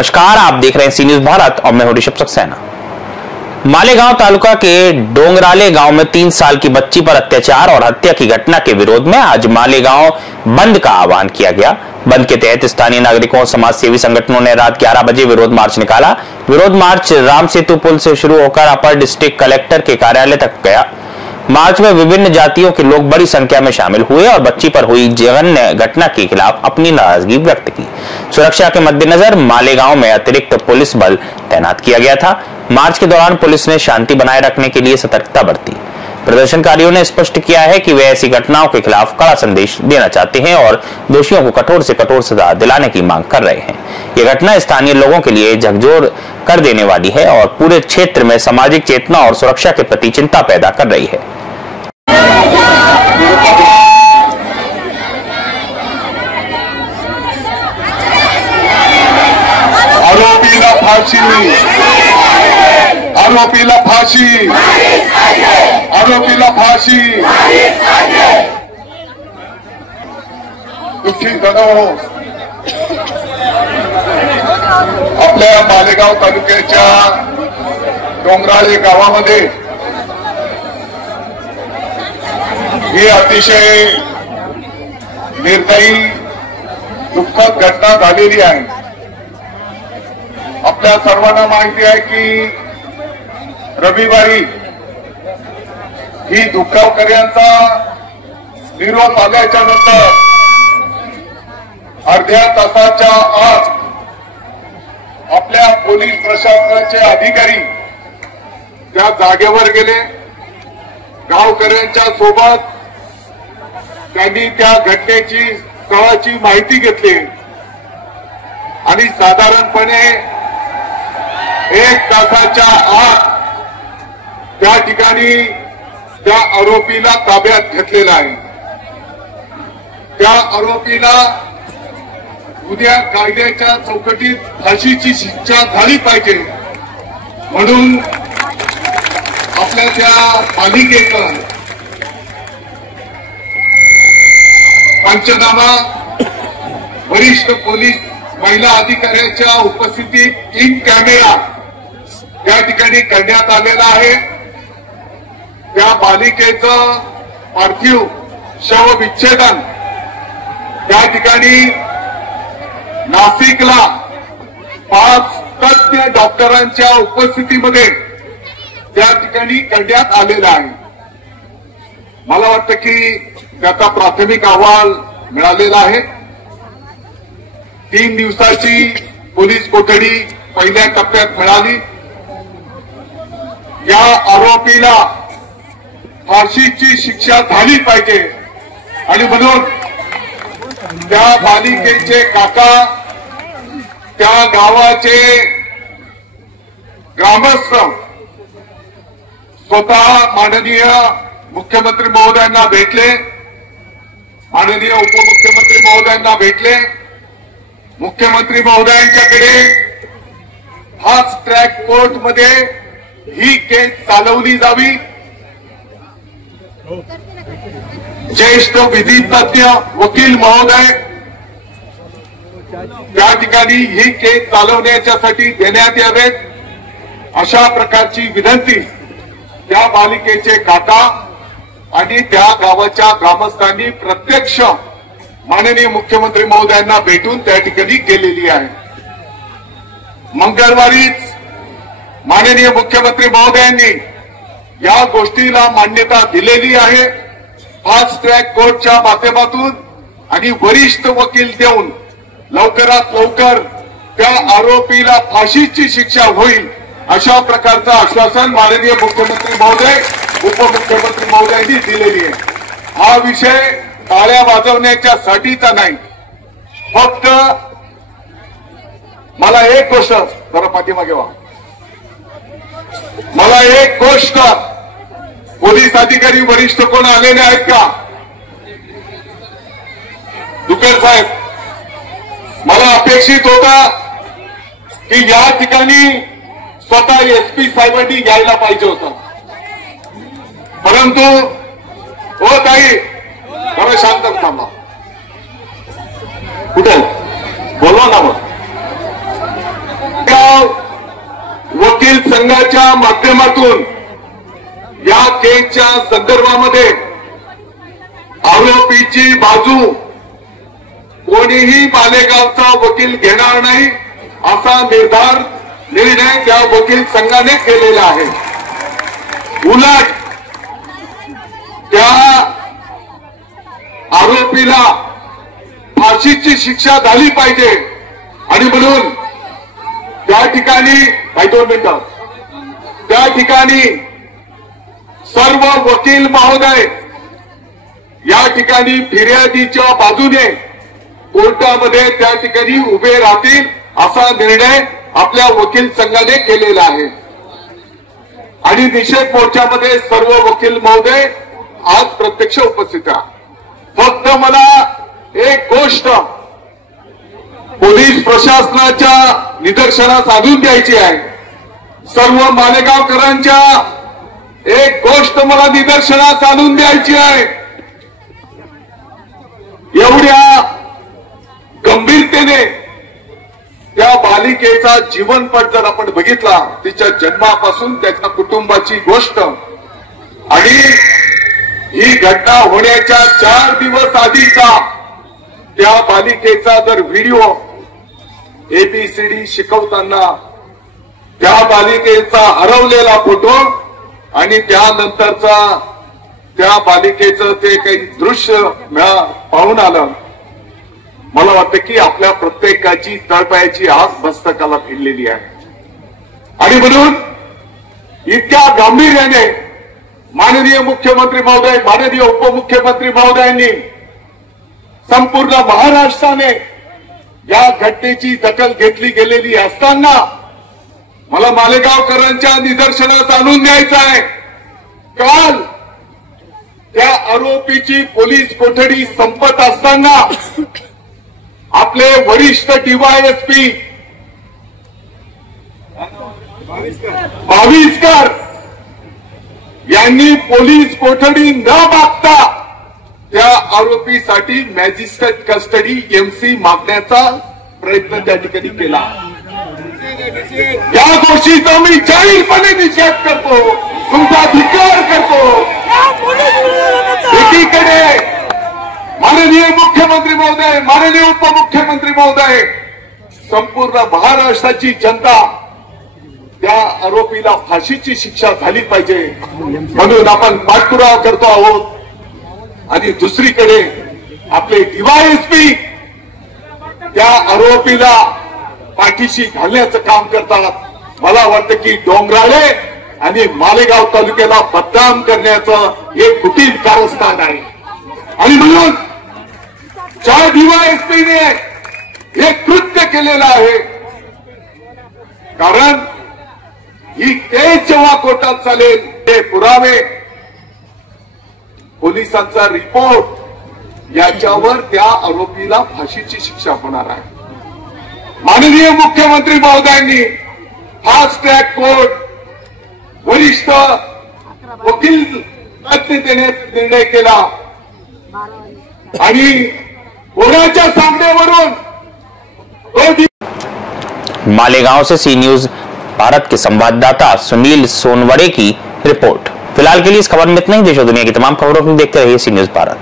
नमस्कार, आप देख रहे हैं सी न्यूज भारत और मैं हूं ऋषभ सक्सेना। मालेगांव तालुका के डोंगराले गांव में 3 साल की बच्ची पर अत्याचार और हत्या की घटना के विरोध में आज मालेगांव बंद का आह्वान किया गया। बंद के तहत स्थानीय नागरिकों और समाज सेवी संगठनों ने रात 11 बजे विरोध मार्च निकाला। विरोध मार्च राम सेतु पुल से शुरू होकर अपर डिस्ट्रिक्ट कलेक्टर के कार्यालय तक गया। मार्च में विभिन्न जातियों के लोग बड़ी संख्या में शामिल हुए और बच्ची पर हुई जघन्य घटना के खिलाफ अपनी नाराजगी व्यक्त की। सुरक्षा के मद्देनजर मालेगांव में अतिरिक्त पुलिस बल तैनात किया गया था। मार्च के दौरान पुलिस ने शांति बनाए रखने के लिए सतर्कता बरती। प्रदर्शनकारियों ने स्पष्ट किया है कि वे ऐसी घटनाओं के खिलाफ कड़ा संदेश देना चाहते हैं और दोषियों को कठोर से कठोर सजा दिलाने की मांग कर रहे हैं। यह घटना स्थानीय लोगों के लिए झकझोर कर देने वाली है और पूरे क्षेत्र में सामाजिक चेतना और सुरक्षा के प्रति चिंता पैदा कर रही है। आरोपीला फाशी, आरोपीला फाशी, आरोपीला फाशी। दुःखी जनावरो, आपल्या मालेगाव तालुक्याच्या डोंगराळे गावामध्ये ही अतिशय निर्दयी दुःखद घटना झालेली आहे। आपल्या सर्वांना माहिती आहे की रविवारी ही दुःखावकऱ्यांचा निरोप आल्याच्या नंतर अर्ध्या तासाच्या आत आपल्या पोलीस प्रशासनाचे अधिकारी त्या जागेवर गेले। गावकऱ्यांच्या सोबत त्यांनी त्या घटनेची स्थळाची माहिती घेतली आणि साधारणपणे 1 तासाच्या आत त्या ठिकाणी त्या आरोपीला ताब्यात घेतलेला आहे। त्या आरोपीला उद्या कायद्याच्या चौकटीत फाशीची शिक्षा झाली पाहिजे म्हणून आपल्या त्या पालिकेचं पंचनामा वरिष्ठ पोलीस महिला अधिकाऱ्याच्या उपस्थितीत इन कॅमेरा त्या ठिकाणी करण्यात आलेला आहे। त्या बालिकेचं पार्थिव शवविच्छेदन त्या ठिकाणी नाशिकला 5 तज्ञ डॉक्टरांच्या उपस्थितीमध्ये त्या ठिकाणी करण्यात आलेला आहे। मला वाटतं की त्याचा प्राथमिक अहवाल मिळालेला आहे। 3 दिवसाची पोलीस कोठडी पहिल्या टप्प्यात मिळाली। या आरोपीला फाशीची शिक्षा झाली पाहिजे आणि म्हणून त्या बालिकेचे काका, त्या गावाचे ग्रामस्थ स्वतः माननीय मुख्यमंत्री महोदयांना भेटले, माननीय उपमुख्यमंत्री महोदयांना भेटले। मुख्यमंत्री महोदयांच्याकडे फास्ट ट्रॅक कोर्टमध्ये ही केस चालवली जावी। ज्येष्ठ विधितज्ञ वकील महोदय त्या ठिकाणी ही केस चालवण्यासाठी देण्यात यावेत अशा प्रकारची विनंती त्या बालिकेचे काका आणि त्या गावाच्या ग्रामस्थांनी प्रत्यक्ष माननीय मुख्यमंत्री महोदयांना भेटून त्या ठिकाणी केलेली आहे। मंगळवारीच माननीय मुख्यमंत्री महोदयांनी या गोष्टीला मान्यता दिलेली आहे फास्ट ट्रॅक कोर्टच्या माध्यमातून आणि वरिष्ठ वकील देऊन लवकरात लवकर त्या आरोपीला फाशीची शिक्षा होईल अशा प्रकारचं आश्वासन माननीय मुख्यमंत्री महोदय उपमुख्यमंत्री महोदयांनी दिलेली आहे। हा विषय टाळ्या वाजवण्याच्या साठीचा नाही, फक्त मला एक गोष्ट जरा पाठीमागे व्हा, मला एक गोष्ट पोलीस अधिकारी वरिष्ठ कोण आलेले आहेत का? दुकर साहेब, मला अपेक्षित होता की या ठिकाणी स्वतः एसपी साहेबांनी यायला पाहिजे होतं, परंतु हो ताई जरा शांत थांबा, कुठे बोलवा ना मग। संघाच्या माध्यमातून या केसच्या संदर्भामध्ये आरोपीची बाजू कोणीही मालेगावचा वकील घेणार नाही असा निर्णय त्या वकील संघाने केलेला आहे. उलट त्या आरोपीला फाशीची शिक्षा झाली पाहिजे आणि म्हणून त्या ठिकाणी 2 मिनिटं त्या ठिकाणी सर्व वकील महोदय या ठिकाणी फिर्यादीच्या बाजूने कोर्टामध्ये त्या ठिकाणी उभे राहतील असा निर्णय आपल्या वकील संघाने केलेला आहे. आणि निषेध मोर्चामध्ये सर्व वकील महोदय आज प्रत्यक्ष उपस्थित राहा. फक्त मला एक गोष्ट पोलीस प्रशासनाच्या निदर्शनास आणून द्यायची आहे. सर्व मालेगावकरांच्या एक गोष्ट मला निदर्शनास आणून द्यायची आहे. एवढ्या गंभीरतेने त्या बालिकेचा जीवनपट जर आपण बघितला, तिच्या जन्मापासून त्याच्या कुटुंबाची गोष्ट आणि ही घटना होण्याच्या 4 दिवस आधीचा त्या बालिकेचा जर व्हिडिओ ABCD शिकवताना त्या बालिकेचा हरवलेला फोटो आणि त्यानंतरचा त्या बालिकेचं ते काही दृश्य पाहून आलं, मला वाटतं की आपल्या प्रत्येकाची तळपायाची आग मस्तकाला भिडलेली आहे. आणि म्हणून इतक्या गांभीर्याने माननीय मुख्यमंत्री महोदय, माननीय उपमुख्यमंत्री महोदयांनी संपूर्ण महाराष्ट्राने या घटनेची दखल घेतली गेलेली असताना मला मालेगावकरांच्या निदर्शनास आणून द्यायचं आहे. काल त्या आरोपीची पोलीस कोठडी संपत असताना आपले वरिष्ठ DYSP भाविस्कर यांनी पोलीस कोठडी न मागता त्या आरोपीसाठी मॅजिस्ट्रेट कस्टडी MC मागण्याचा प्रयत्न त्या ठिकाणी केला. या गोष्टीचा मी जाहीरपणे निषेध करतो, तुमचा धिक्कार करतो. एकीकडे माननीय मुख्यमंत्री महोदय, माननीय उपमुख्यमंत्री महोदय, संपूर्ण महाराष्ट्राची जनता त्या आरोपीला फाशीची शिक्षा झाली पाहिजे म्हणून आपण पाठपुरावा करतो आहोत. आणि दुसरीकडे आपले DYSP त्या आरोपीला पाठीशी घालण्याचं काम करतात. मला वाटतं की डोंगराळे आणि मालेगाव तालुक्याला बदनाम करण्याचं हे कुटील कारस्थान आहे. आणि म्हणून ज्या DYSPने हे कृत्य केलेलं आहे, कारण ही केस जेव्हा कोर्टात चालेल ते पुरावे, पोलिसांचा रिपोर्ट याच्यावर त्या आरोपीला फाशीची शिक्षा होणार आहे. माननीय मुख्यमंत्री महोदयांनी फास्ट ट्रॅक कोर्ट वरिष्ठ वकील तज्ञ देण्याचा निर्णय केला आणि कोणाच्या सांगण्यावरून मालेगांव से सी न्यूज भारत के संवाददाता सुनील सोनवड़े की रिपोर्ट। फिलहाल के लिए इस खबर में इतना ही। देश और दुनिया की तमाम खबरों को देखते रहिए सी न्यूज भारत।